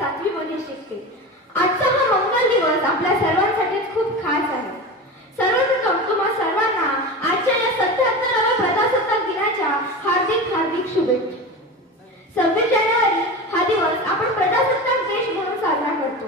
7वी मध्ये शिकते. आजचा हा मंगल दिवस आपल्या सर्वांसाठीच खूप खास आहे. सर्वप्रथम तुम्हा सर्वांना आजच्या या 77व्या प्रजासत्ताक दिनाच्या हार्दिक हार्दिक शुभेच्छा. 26 जानेवारी हा दिवस आपण प्रजासत्ताक देश म्हणून साजरा करतो.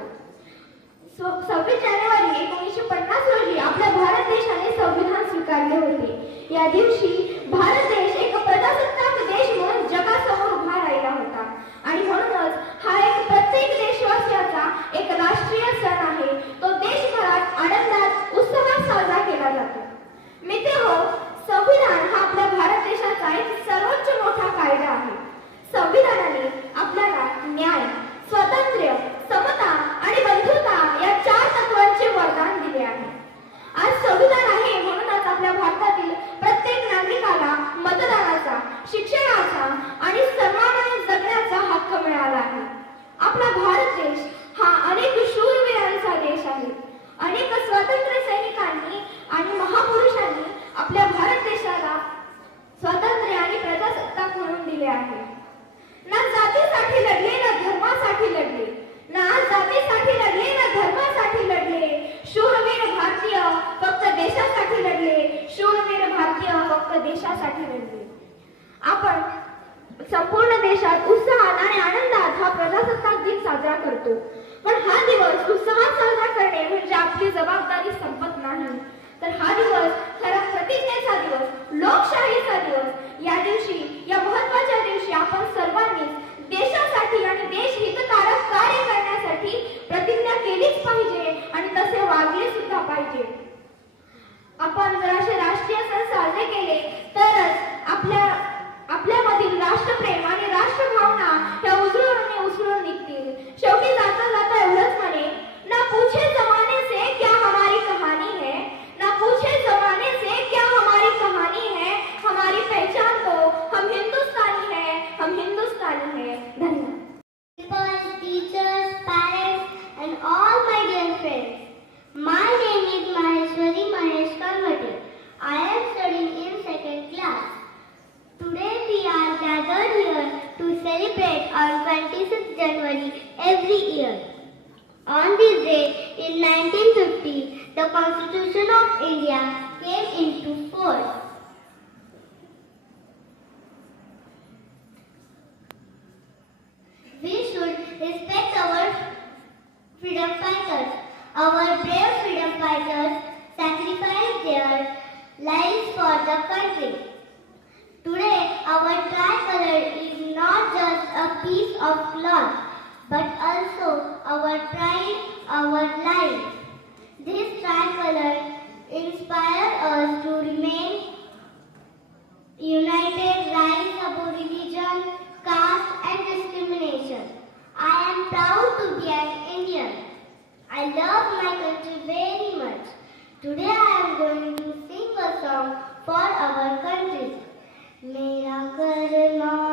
26 जानेवारी 1950 रोजी आपल्या भारत देशाने संविधान स्वीकारले होते. या दिवशी भारत देश एक प्रजासत्ताक देश म्हणून जगासमोर उभा राहिला होता आणि म्हणूनच हा एक प्रत्येक देशवासियाचा एक राष्ट्रीय सण आहे. तो देशभरात आनंदात उत्सवात साजरा केला जातो. मित्रहो, संविधान हा आपल्या भारत देशाचा एक सर्वोच्च मोठा कायदा आहे. संविधानाने आपल्याला न्याय, स्वातंत्र्य, समता आणि बंधुता या 4 तत्वांचे वरदान दिले आहे. आज संविधान आहे म्हणूनच आपल्या भारतातील प्रत्येक नागरिकाला मतदानाचा, शिक्षणाचा आणि सन्मानाने जगण्याचा हक्क मिळाला आहे. आपला भारत देश हा अनेक शूरवीरांचा देश आहे. अनेक स्वातंत्र्य सैनिकांनी आणि महापुरुषांनी आपल्या भारत देशाला स्वातंत्र्य आणि प्रजासत्ताक म्हणून दिले आहे. ना जातीसाठी लढले, ना धर्मासाठी लढले, ना जातीसाठी लढले, ना धर्मासाठी लढले. शूरवीर भारतीय फक्त देशासाठी लढले. शूरवीर भारतीय फक्त देशासाठी लढले. आपण संपूर्ण देशात उत्साहात आणि आनंदात हा प्रजासत्ताक दिन साजरा करतो. पण हा दिवस उत्साहात साजरा करणे म्हणजे आपली जबाबदारी संपत नाही. तर हा दिवस खरा प्रतिज्ञेचा दिवस, लोकशाहीचा दिवस. या दिवशी, या महत्त्वाच्या दिवशी आपण सर्वांनीच देशासाठी आणि देशहितकारक कार्य करण्यासाठी प्रतिज्ञा केलीच पाहिजे आणि तसे वागले सुद्धा पाहिजे. आपण जर असे राष्ट्रीय सण साजरे केले तरच आपल्यामधील राष्ट्रप्रेम आणि राष्ट्रभावना ह्या उसळून निघतील. शेवटी जाता जाता एवढंच म्हणे, ना पूछे जमाने से क्या हमारी कहानी है, ना पूछे जमाने से क्या हमारी कहानी है, हमारी पहचान तो हम हिंदुस्तानी है, हम हिंदुस्तानी है. धन्यवाद. Teachers, parents, and all my dear friends. My name is Maheshwari Mahesh Kamate. I am studying in 2nd class. Today we are gathered here to celebrate on 26th January every year. On this day in 1950, the Constitution of India came into force. We should respect our freedom fighters. Our brave freedom fighters sacrificed their lives for the country. Today, our tricolor is not just a piece of cloth, but also our pride, our life. This tricolor inspires us to remain united, rise above religion, caste, and discrimination. I am proud to be an Indian. I love my country very much. Today I am going to sing a song for our country. मेरा करना